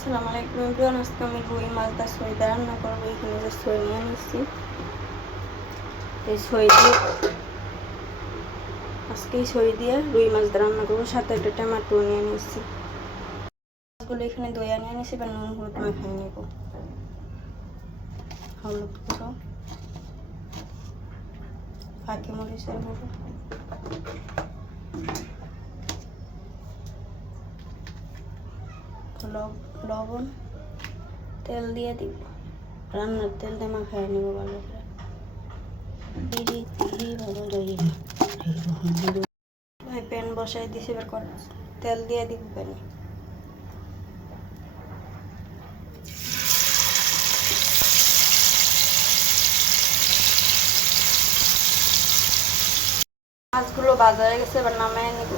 আসসালামু আলাইকুম এভরিওয়ান। আজকে আমি রুই মাছটা সই দিয়ে রান্না করবো। এখানে যে সই নিয়ে নিচ্ছি, এই সই দিয়ে আজকে এই সই দিয়ে রুই মাছটা রান্না করবো। সাথে একটা টমেটো নিয়ে নিচ্ছি। মাছগুলো এখানে দইয়া নিয়ে নিচ্ছি। এবার নুন হলুদ মাখিয়ে নেব। হলুদ গুঁড়ো, ফাঁকি মরিচের গুঁড়ো, লবণ, তেল দিয়ে দিব। রান্নার তেল দিয়ে মাখায় নেব ভালো করে। ভাই প্যান বসাই দিছি, এবার তেল দিয়ে দিব প্যানে। মাছগুলো ভাজা হয়ে গেছে, এবার নামায় নিব।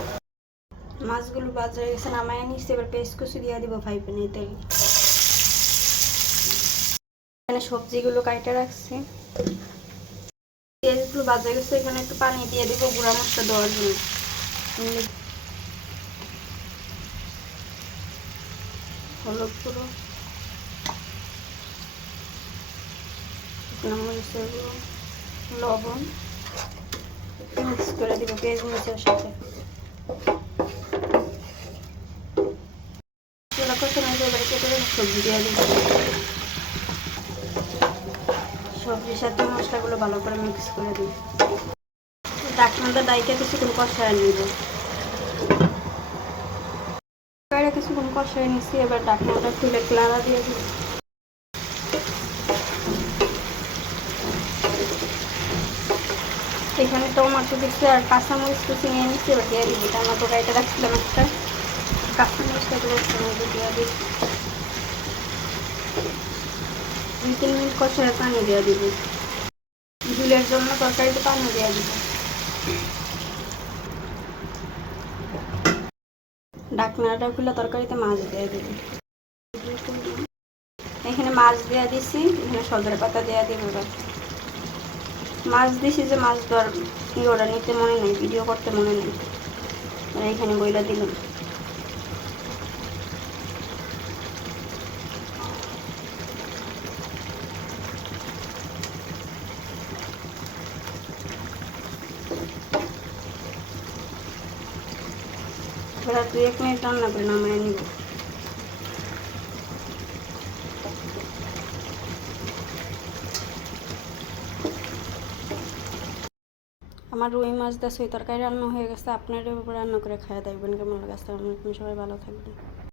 মাছগুলো ভাজা হয়ে গেছে, নামায় নিচ্ছি। এবার পেস্ট কুচি দিয়ে দিব ফ্রাই প্যানে তেল। এখানে সবজিগুলো কাইটে রাখছি। পেঁয়াজগুলো ভাজা গেছে, এখানে একটু পানি দিয়ে দিব গুঁড়া মশলা দেওয়ার জন্য। হলুদ গুঁড়ো, শুকনো মরিচের গুঁড়ো, লবণ মিক্স করে দিব পেঁয়াজ মরিচের সাথে। সবজি দিয়ে দিব। সবজির সাথে মশলাগুলো ভালো করে মিক্স করে দিব। ঢাকনাটা ডাইকে কিছুক্ষণ কষায় নিব। কিছুক্ষণ কষায় নিচ্ছি, এবার ঢাকনাটা খুলে ক্লারা দিয়ে দিব। এখানে টমেটো দিচ্ছি আর কাঁচামরিচ কুচি নিয়ে নিচ্ছি। এবার দিয়ে দিবি। টমেটো গাইটা রাখছিলাম একটা, কাঁচামরিচটা দিয়ে দিই। 2-3 মিনিট কষায় পানি দিয়ে দিব। ঝুলের জন্য তরকারিতে পানি দিয়ে দিব। ঢাকনাটা খুলে তরকারিতে মাছ দিয়ে দিব। এখানে মাছ দিয়ে দিছি, এখানে সজনে পাতা দিয়ে দিব। এবার মাছ দিছি যে মাছ ধর ওটা নিতে মনে নেই, ভিডিও করতে মনে নেই, এখানে বইলা দিলাম। এবার 2-1 মিনিট রান্না করে নামায় নিব। আমার রুই মাছ দিয়ে সই তরকারি রান্না হয়ে গেছে। আপনারা রান্না করে খাওয়া দেখবেন কেমন লাগে। আসসালামু আলাইকুম, সবাই ভালো থাকবেন।